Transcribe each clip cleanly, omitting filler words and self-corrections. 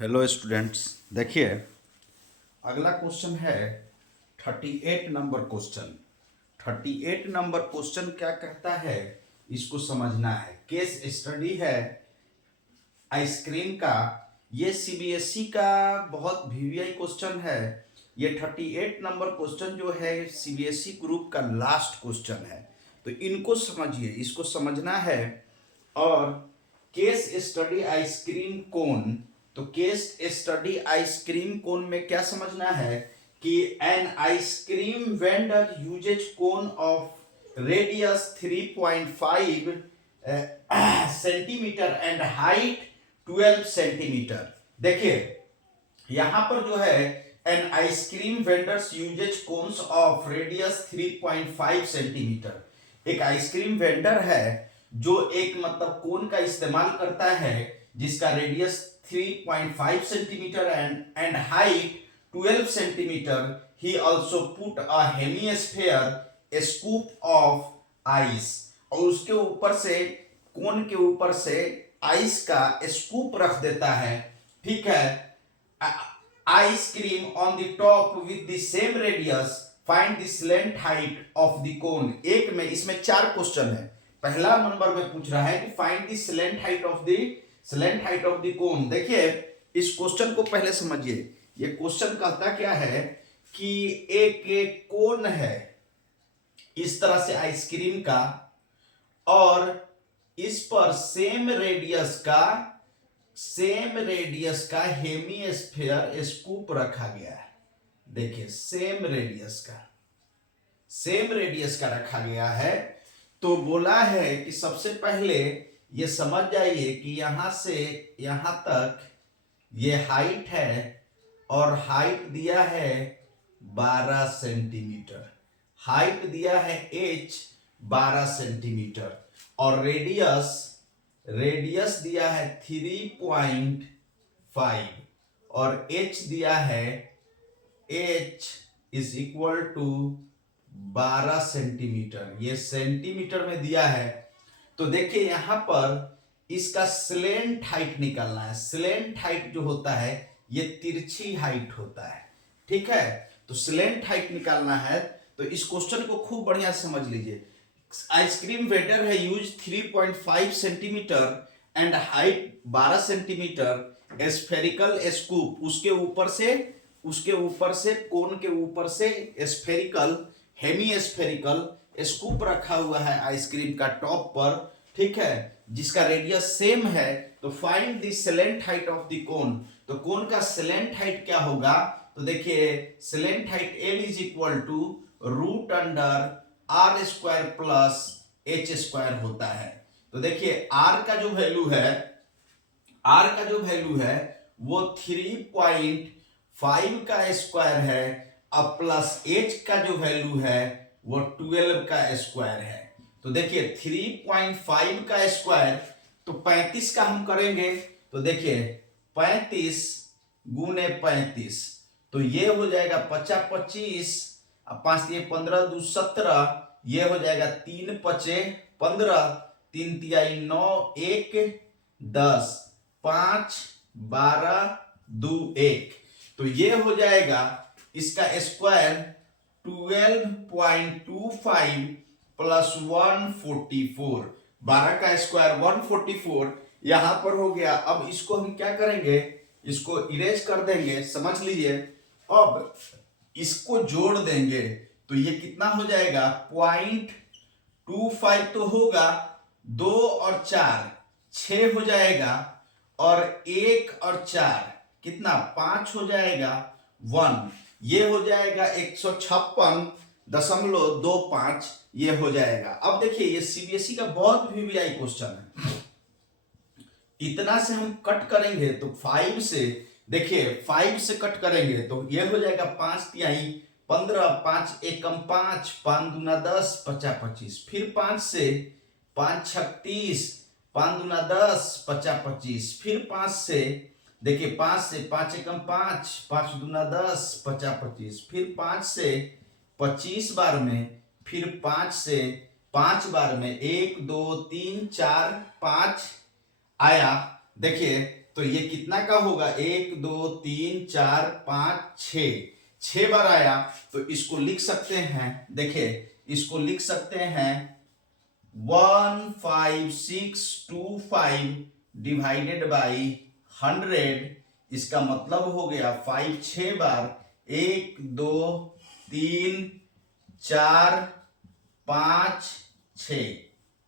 Hello students, देखिए अगला question है 38 नंबर क्वेश्चन। 38 नंबर क्वेश्चन क्या कहता है, इसको समझना है। केस स्टडी है आइसक्रीम का। ये सीबीएसई का बहुत वीवीआई क्वेश्चन है। ये 38 नंबर क्वेश्चन जो है सीबीएसई ग्रुप का लास्ट क्वेश्चन है। तो इनको समझिए, इसको समझना है। और केस स्टडी आइसक्रीम कोन, तो केस स्टडी आइसक्रीम कोन में क्या समझना है कि an ice cream vendor uses cone of radius 3.5 centimetre and height 12 centimetre. देखिए यहां पर जो है an ice cream vendors uses cones of radius 3.5 centimetre. एक आइसक्रीम वेंडर है जो एक मतलब कोन का इस्तेमाल करता है जिसका radius 3.5 centimetre and height 12 centimetre. He also put a hemisphere scoop of ice, और उसके ऊपर से कोन के ऊपर से आइस का स्कूप रख देता है। ठीक है, ice cream on the top with the same radius, find the slant height of the कोन। एक में इसमें 4 क्वेश्चन है। पहला नंबर में पूछ रहा है कि find the slant height of the कोन। देखिए इस क्वेश्चन को पहले समझिए। ये क्वेश्चन कहता क्या है कि एक कोन है इस तरह से आइसक्रीम का, और इस पर सेम रेडियस का हेमिस्फेयर स्कूप रखा गया है। देखिए सेम रेडियस का रखा गया है। तो बोला है कि सबसे पहले ये समझ जाइए कि यहां से यहां तक ये हाइट है, और हाइट दिया है 12 सेंटीमीटर। हाइट दिया है h 12 सेंटीमीटर, और रेडियस दिया है 3.5, और h दिया है h is equal to 12 centimetre. ये सेंटीमीटर में दिया है। तो देखिए यहां पर इसका स्लेंट हाइट निकालना है। स्लेंट हाइट जो होता है ये तिरछी हाइट होता है। ठीक है, तो स्लेंट हाइट निकालना है। तो इस क्वेश्चन को खूब बढ़िया समझ लीजिए। आइसक्रीम वेटर है use 3.5 centimetre and height 12 centimetre. Spherical scoop, उसके ऊपर से कोन के ऊपर से स्फेरिकल हेमी स्फेरिकल स्कूप रखा हुआ है आइसक्रीम का टॉप पर। ठीक है, जिसका रेडियस सेम है। तो find the slant height of the cone. तो कोन का स्लेंट हाइट क्या होगा, तो देखिए slant height L is equal to root under R square plus H square होता है। तो देखिए आर का जो वैल्यू है वो 3.5 का स्क्वायर है, अब प्लस एच का जो वैल्यू है वो 12 का स्क्वायर है। तो देखिए 3.5 का स्क्वायर, तो 35 का हम करेंगे। तो देखिए 35 गुने 35, तो ये हो जाएगा 50 25, अब 5 ये 15 2 17, ये हो जाएगा 3 पचे 15, 3 तियाई 9, 1 10, 5 12 2 1। तो ये हो जाएगा इसका स्क्वायर 12.25 प्लस 144। 12 का स्क्वायर 144 यहां पर हो गया। अब इसको हम क्या करेंगे, इसको इरेज कर देंगे, समझ लीजिए। अब इसको जोड़ देंगे तो ये कितना हो जाएगा, 0.25 तो होगा, 2 और 4 6 हो जाएगा, और 1 और 4 कितना 5 हो जाएगा 1। ये हो जाएगा 156.25, ये हो जाएगा। अब देखिए ये सीबीएसई का बहुत वीवीआई क्वेश्चन है। इतना से हम कट करेंगे तो 5 से, देखिए 5 से कट करेंगे तो ये हो जाएगा 5 तिहाई 15, 5 एकम 5, 5 दूना 10, 50 25, फिर 5 से 5 36, 5 दूना 10, 50 25, फिर 5 से, देखिए 5 से 5 एकम 5, 5 दूना 10, 50 25, फिर 5 से 25 बार में, फिर 5 से 5 बार में, 1 2 3 4 5 आया। देखिए तो ये कितना का होगा, 1 2 3 4 5 6, 6 बार आया। तो इसको लिख सकते हैं, देखिए इसको लिख सकते हैं 15625 डिवाइडेड बाई 100। इसका मतलब हो गया 5 6 बार, 1 2 3 4 5 6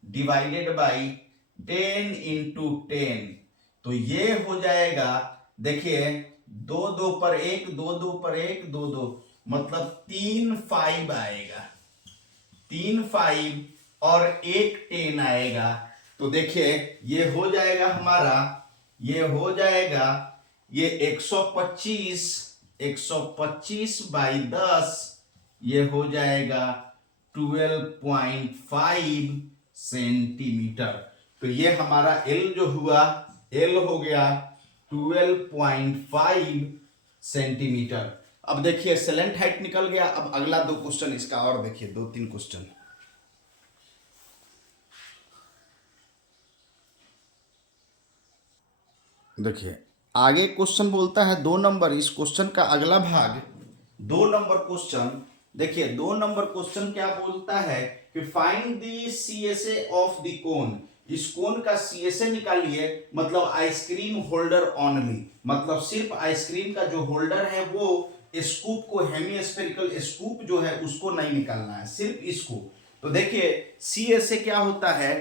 डिवाइडेड बाई 10 इंटू 10। तो ये हो जाएगा, देखिए 2 2 पर 1, 2 2 पर 1, 2 2, मतलब 3 5 आएगा, 3 5 और 1 10 आएगा। तो देखिए ये हो जाएगा हमारा, ये हो जाएगा ये 125, 125 बाई 10, ये हो जाएगा 12.5 सेंटीमीटर। तो ये हमारा L जो हुआ, L हो गया 12.5 सेंटीमीटर। अब देखिए सेलेंट हाइट निकल गया। अब अगला 2 क्वेश्चन इसका और देखिए, 2-3 क्वेश्चन। देखिए आगे क्वेश्चन बोलता है 2 नंबर, इस क्वेश्चन का अगला भाग 2 नंबर क्वेश्चन। देखिए 2 नंबर क्वेश्चन क्या बोलता है कि find the CSA of the कोन। इस कोन का सीएसए निकालिए, मतलब आइसक्रीम होल्डर ओनली, मतलब सिर्फ आइसक्रीम का जो होल्डर है वो, स्कूप को, हेमिस्फेरिकल स्कूप जो है उसको नहीं निकालना है, सिर्फ इसको। तो देखिए सीएसए क्या होता है,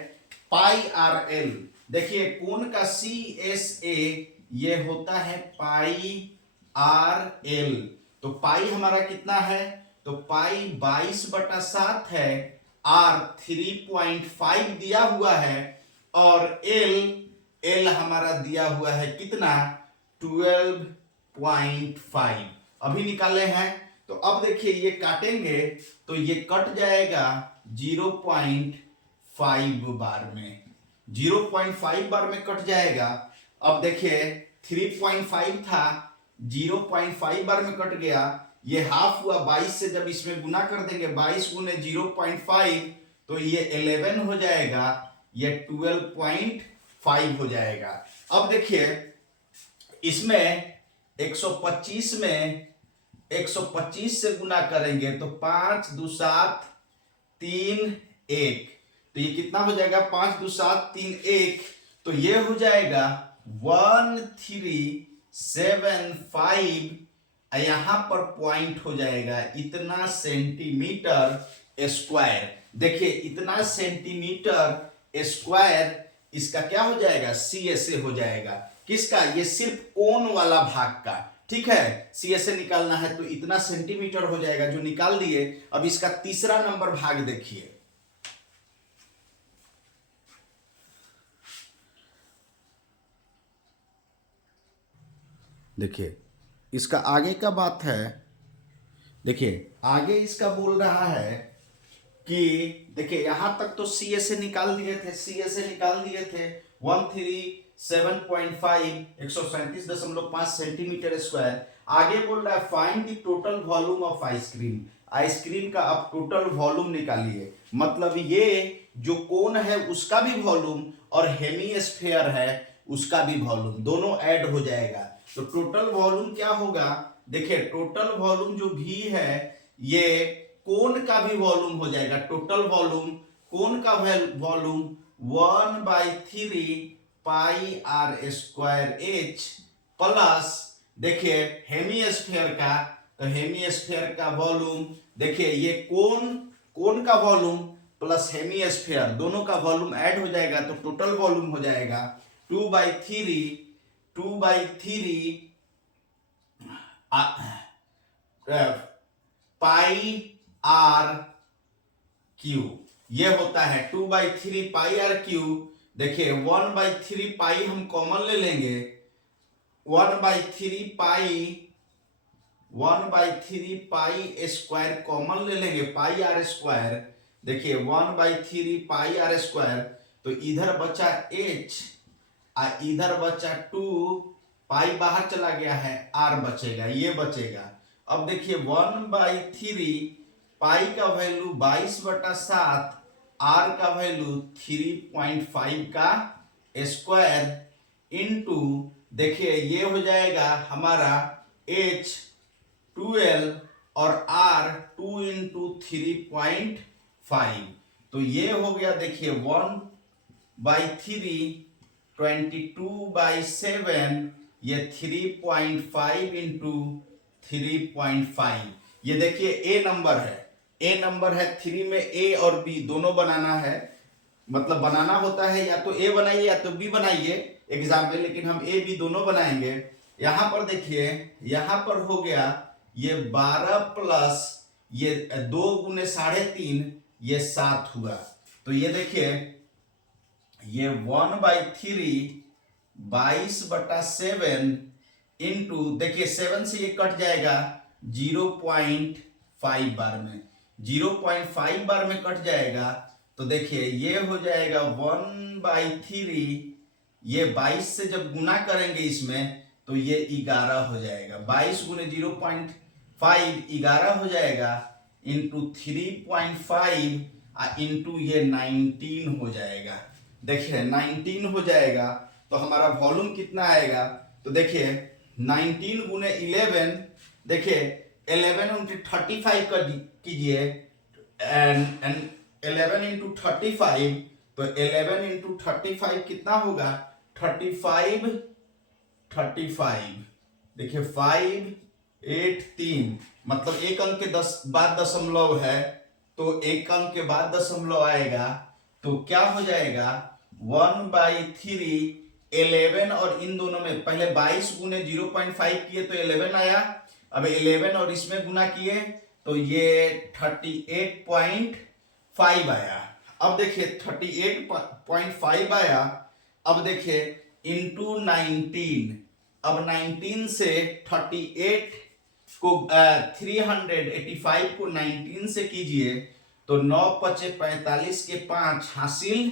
पाई आर एल। देखिए कोन का सीएसए ये होता है पाई आर एल। तो पाई हमारा कितना है, तो पाई 22/7 है, आर 3.5 दिया हुआ है, और एल हमारा दिया हुआ है कितना, 12.5 अभी निकाले हैं। तो अब देखिए ये काटेंगे तो ये कट जाएगा 0.5 बार में, 0.5 बार में कट जाएगा। अब देखिए 3.5 था, 0.5 बार में कट गया, ये हाफ हुआ 22 से, जब इसमें गुना कर देंगे 22 गुने 0.5 तो ये 11 हो जाएगा, ये 12.5 हो जाएगा। अब देखिए इसमें 125 में 125 से गुना करेंगे तो 5 2 7 3 1, तो ये कितना हो जाएगा, 5 2 7 3 1, तो ये हो जाएगा 1375, यहां पर पॉइंट हो जाएगा इतना सेंटीमीटर स्क्वायर। देखिए इतना सेंटीमीटर स्क्वायर इसका क्या हो जाएगा, सीएसए हो जाएगा। किसका, ये सिर्फ कोन वाला भाग का, ठीक है। सीएसए निकालना है तो इतना सेंटीमीटर हो जाएगा, जो निकाल दिए। अब इसका तीसरा नंबर भाग देखिए, देखिए इसका आगे का बात है। देखिए आगे इसका बोल रहा है कि देखिए यहां तक तो सीएसए निकाल दिए थे, सीएसए निकाल दिए थे 137.5 137.5 सेंटीमीटर स्क्वायर। आगे बोल रहा है find the total volume of ice cream. Ice cream का आप टोटल वॉल्यूम निकालिए, मतलब ये जो कोन है उसका भी वॉल्यूम और हेमिस्फेयर है उसका भी वॉल्यूम, दोनों ऐड हो जाएगा। तो टोटल वॉल्यूम क्या होगा, देखिए टोटल वॉल्यूम जो भी है ये कोन का भी वॉल्यूम हो जाएगा। टोटल वॉल्यूम, कोन का volume 1/3 pi R square H plus, देखिए हेमिस्फेयर का, तो हेमिस्फेयर का वॉल्यूम, देखिए ये कोन का वॉल्यूम प्लस हेमिस्फेयर दोनों का वॉल्यूम ऐड हो जाएगा, तो टोटल वॉल्यूम हो जाएगा 2/3 पाई आर क्यू, ये होता है 2/3 पाई आर क्यू। देखिए 1/3 पाई हम कॉमन ले लेंगे, 1/3 पाई स्क्वायर कॉमन ले लेंगे, पाई आर स्क्वायर। देखिए 1/3 पाई आर स्क्वायर, तो इधर बचा h इधर बचा 2, पाई बाहर चला गया है, आर बचेगा, ये बचेगा। अब देखिए 1/3 पाई का वैल्यू 22/7, आर का वैल्यू 3.5 का स्क्वायर इंटू देखिए ये हो जाएगा हमारा H12 और R 2 × 3.5। तो ये हो गया देखिए 1/3 22/7, ये 3.5 × 3.5। ये देखिए ए नंबर है, ए नंबर है 3 में ए और बी दोनों बनाना है, मतलब बनाना होता है या तो ए बनाइए या तो बी बनाइए एग्जाम में, लेकिन हम ए बी दोनों बनाएंगे। यहां पर देखिए यहां पर हो गया ये 12 प्लस ये 2 × 3.5, ये 7 हुआ। तो ये देखिए ये 1/3 22/7 इंटू, देखिए 7 से ये कट जाएगा 0.5 बार में, 0.5 बार में कट जाएगा। तो देखिए ये हो जाएगा 1/3, ये 22 से जब गुना करेंगे इसमें तो ये 11 हो जाएगा, 22 × 0.5 11 हो जाएगा, इंटू 3.5 इंटू ये 19 हो जाएगा। देखिए 19 हो जाएगा तो हमारा वॉल्यूम कितना आएगा, तो देखिए 19 × 11, देखिए 11 × 35 कर कीजिए, एंड 11 × 35, तो 11 × 35 कितना होगा 35, देखिए 5 8 3, मतलब एक अंक के बाद दशमलव है, तो एक अंक के बाद दशमलव आएगा, तो क्या हो जाएगा 1/3 11, और इन दोनों में पहले 22 × 0.5 किए तो 11 आया, अब 11 और इसमें गुना किए तो ये 38.5 आया। अब देखिए 38.5 आया, अब देखिए इंटू 19, अब 19 से 38 को 385 को 19 से कीजिए तो 9 × 5 = 45 के 5 हासिल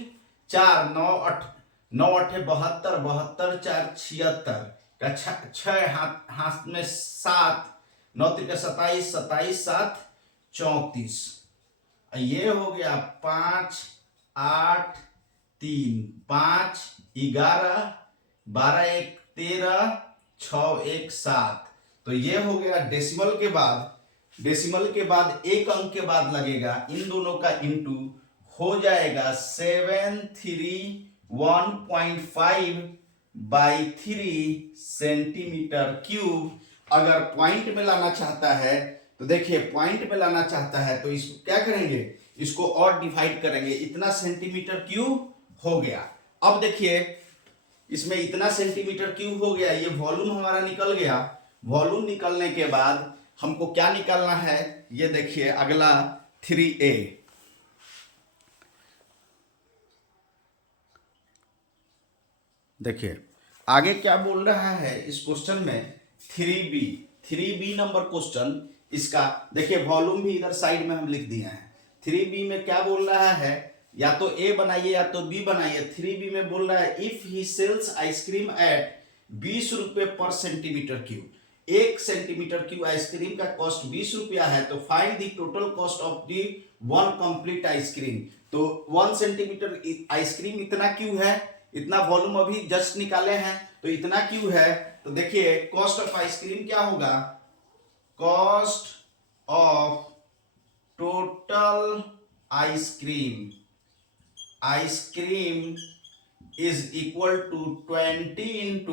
4, 9 8 72, 72 4 76 का 6 हाथ में 7, 9 × 3 = 27, 27 7 34, ये हो गया 5 8 3 5 11 12 1 13 6 1 7। तो ये हो गया डेसिमल के बाद, डेसिमल के बाद एक अंक के बाद लगेगा, इन दोनों का इंटू हो जाएगा 731.5/3 सेंटीमीटर क्यूब। अगर पॉइंट में लाना चाहता है तो देखिए पॉइंट में लाना चाहता है तो इसको क्या करेंगे, इसको और डिवाइड करेंगे, इतना सेंटीमीटर क्यूब हो गया। अब देखिए इसमें इतना सेंटीमीटर क्यूब हो गया, ये वॉल्यूम हमारा निकल गया। वॉल्यूम निकलने के बाद हमको क्या निकालना है, ये देखिए अगला 3A, देखिए आगे क्या बोल रहा है इस क्वेश्चन में 3B नंबर क्वेश्चन इसका। देखिए वॉल्यूम भी इधर साइड में हम लिख दिए हैं। 3B में क्या बोल रहा है, या तो ए बनाइए या तो बी बनाइए। 3B में बोल रहा है if he sells ice cream at 20 रुपए पर centimetre cube, 1 centimetre cube ice cream का कॉस्ट 20 रुपया है, तो find the total cost of the 1 complete ice cream. तो 1 सेंटीमीटर आइसक्रीम इतना क्यों है, इतना वॉल्यूम अभी जस्ट निकाले हैं तो इतना क्यों है। तो देखिए कॉस्ट ऑफ आइसक्रीम क्या होगा, cost of total ice cream is equal to 20 ×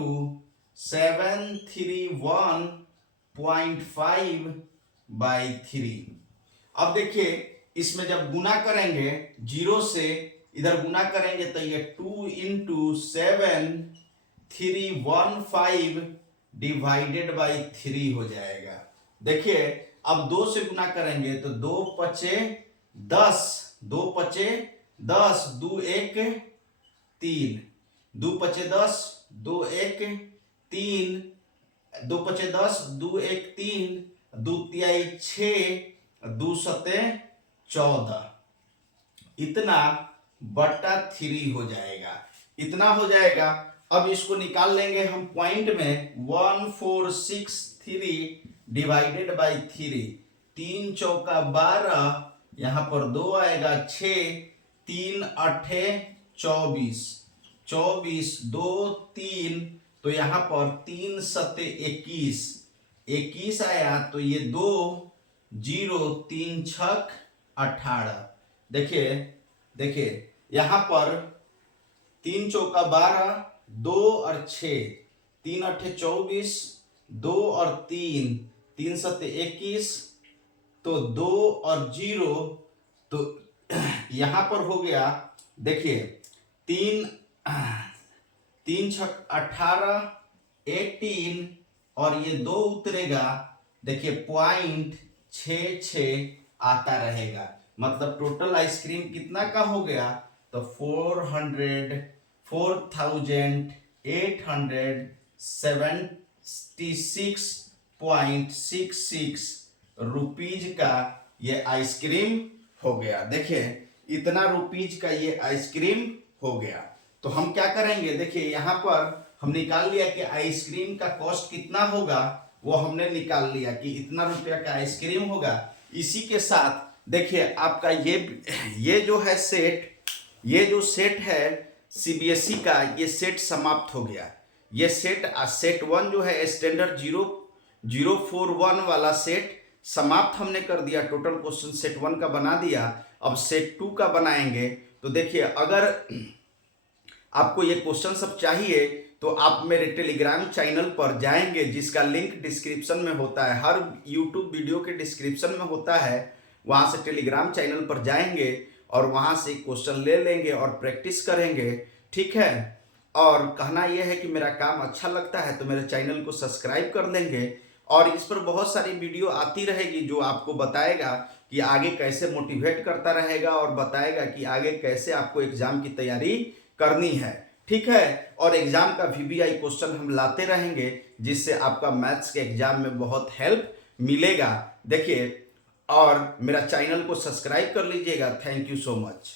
731.5/3। अब देखिए इसमें जब गुना करेंगे 0 से इधर गुना करेंगे तो ये 2 × 7,315/3 हो जाएगा। देखिए अब 2 से गुना करेंगे तो 2 × 5 = 10, 2 × 5 = 10, 2 1 3, 2 × 5 = 10, 2 1 3, 2 × 5 = 10, 2 1 3, 2 3 6, 2 7 14, इतना बटा 3 हो जाएगा, इतना हो जाएगा। अब इसको निकाल लेंगे हम पॉइंट में, 1463/3, 3 चौका 12, यहां पर 2 आएगा 6, 3 8 24, 24 2 3 तो यहाँ पर 3 सत्ते 21, 21 आया, तो ये 2 0 3 छक 18। देखिए देखिए यहाँ पर 3 चौका 12, 2 और 6, 3 अट्ठे 24, 2 और 3, 3 सत्ते 21, तो 2 और 0, तो यहां पर हो गया। देखिए 3 3 छक 18, 18, और ये 2 उतरेगा। देखिए 0.66 आता रहेगा, मतलब टोटल आइसक्रीम कितना का हो गया, तो 4,876.66 रुपीज का ये आइसक्रीम हो गया। देखिए इतना रुपीज का ये आइसक्रीम हो गया। तो हम क्या करेंगे, देखिए यहाँ पर हम निकाल लिया कि आइसक्रीम का कॉस्ट कितना होगा, वो हमने निकाल लिया कि इतना रुपया का आइसक्रीम होगा। इसी के साथ देखिए आपका ये जो है सेट, ये जो सेट है सीबीएसई का, ये सेट समाप्त हो गया। ये सेट 1 जो है स्टैंडर्ड 041 वाला सेट समाप्त हमने कर दिया। टोटल क्वेश्चन सेट 1 का बना दिया। अब सेट 2 का बनाएंगे। तो देखिए अगर आपको ये क्वेश्चन सब चाहिए तो आप मेरे टेलीग्राम चैनल पर जाएंगे, जिसका लिंक डिस्क्रिप्शन में होता है, हर यूट्यूब वीडियो के डिस्क्रिप्शन में होता है। वहां से टेलीग्राम चैनल पर जाएंगे और वहां से क्वेश्चन ले लेंगे और प्रैक्टिस करेंगे, ठीक है। और कहना यह है कि मेरा काम अच्छा लगता है तो मेरे चैनल को सब्सक्राइब कर लेंगे, और इस पर बहुत सारी वीडियो आती रहेगी जो आपको बताएगा कि आगे कैसे मोटिवेट करता रहेगा, और बताएगा कि आगे कैसे आपको एग्जाम की तैयारी करनी है, ठीक है। और एग्जाम का वीवीआई क्वेश्चन हम लाते रहेंगे, जिससे आपका मैथ्स के एग्जाम में बहुत हेल्प मिलेगा। देखिए और मेरा चैनल को सब्सक्राइब कर लीजिएगा। Thank you so much.